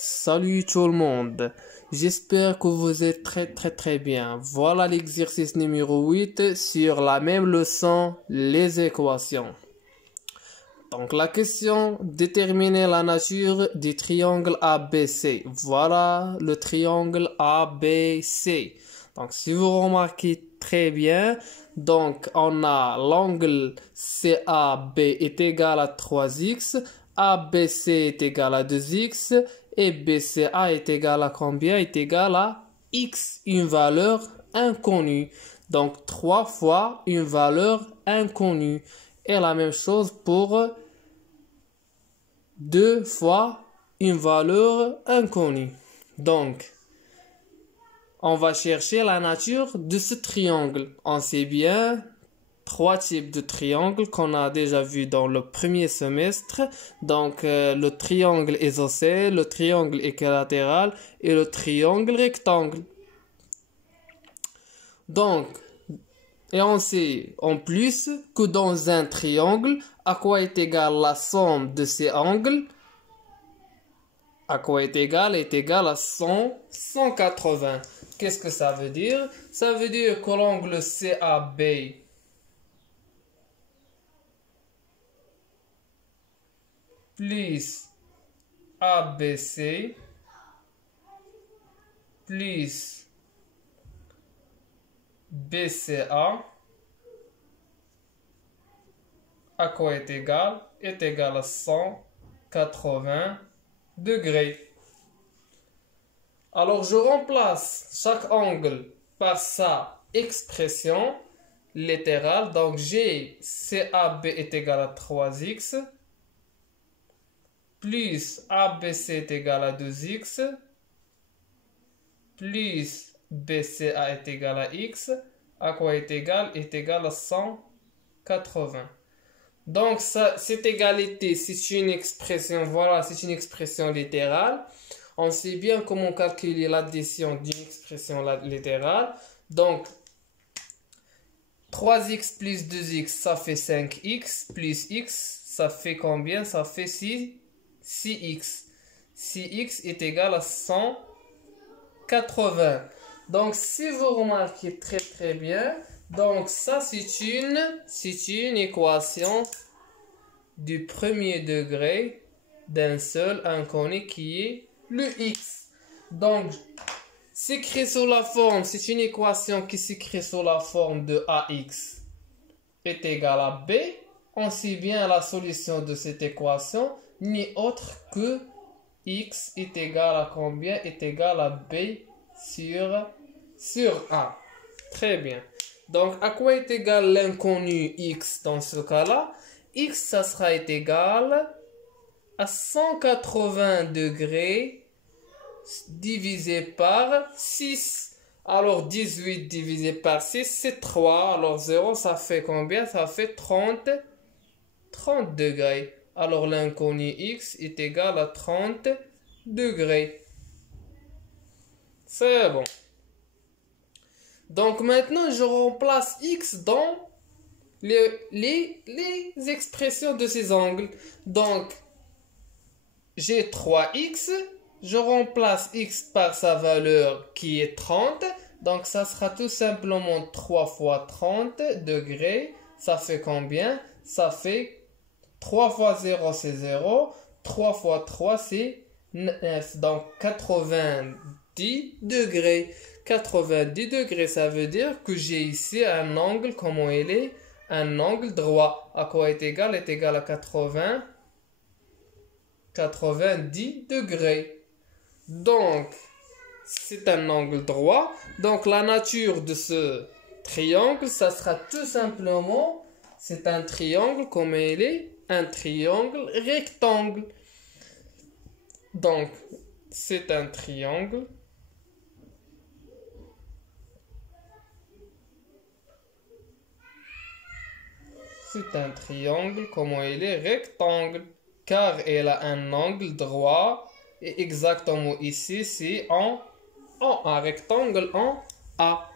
Salut tout le monde, j'espère que vous êtes très bien. Voilà l'exercice numéro 8 sur la même leçon, les équations. Donc la question, déterminer la nature du triangle ABC. Voilà le triangle ABC. Donc si vous remarquez très bien, donc on a l'angle CAB est égal à 3x, ABC est égal à 2x et BCA est égal à combien? Est égal à x, une valeur inconnue. Donc 3 fois une valeur inconnue. Et la même chose pour 2 fois une valeur inconnue. Donc, on va chercher la nature de ce triangle. On sait bien 3 types de triangles qu'on a déjà vu dans le premier semestre. Donc, le triangle isocèle, le triangle équilatéral et le triangle rectangle. Donc, et on sait en plus que dans un triangle, à quoi est égale la somme de ces angles? À quoi est égal à 180. Qu'est-ce que ça veut dire? Ça veut dire que l'angle CAB plus ABC plus BCA à quoi est égal à 180 degrés. Alors je remplace chaque angle par sa expression littérale. Donc j'ai CAB est égal à 3x plus ABC est égal à 2x plus BCA est égal à x, à quoi est égal à 180. Donc cette égalité, c'est une expression, voilà, c'est une expression littérale. On sait bien comment calculer l'addition d'une expression littérale. Donc 3x plus 2x, ça fait 5x, plus x, ça fait combien? Ça fait 6x. 6x est égal à 180. Donc, si vous remarquez très bien, donc ça c'est une équation du premier degré d'un seul inconnu qui est le x. Donc, s'écrit sous la forme, c'est une équation qui s'écrit sous la forme de ax est égal à b. On sait bien la solution de cette équation, ni autre que x est égal à combien? Est égal à b sur A. Très bien. Donc, à quoi est égal l'inconnu x dans ce cas-là? X, ça sera égal à 180 degrés divisé par 6. Alors, 18 divisé par 6, c'est 3. Alors, 0, ça fait combien? Ça fait 30 degrés. Alors, l'inconnu x est égal à 30 degrés. C'est bon. Donc maintenant, je remplace x dans les expressions de ces angles. Donc, j'ai 3x. Je remplace x par sa valeur qui est 30. Donc, ça sera tout simplement 3 fois 30 degrés. Ça fait combien? Ça fait 3 fois 0, c'est 0. 3 fois 3, c'est 9. Donc, 90 degrés. 90 degrés, ça veut dire que j'ai ici un angle, comment il est? Un angle droit. À quoi est égal à 90 degrés. Donc, c'est un angle droit. Donc, la nature de ce triangle, ça sera tout simplement, c'est un triangle, comment il est? Un triangle rectangle. Donc, c'est un triangle comment il est? Rectangle. Car il a un angle droit. Et exactement ici, c'est un rectangle en A.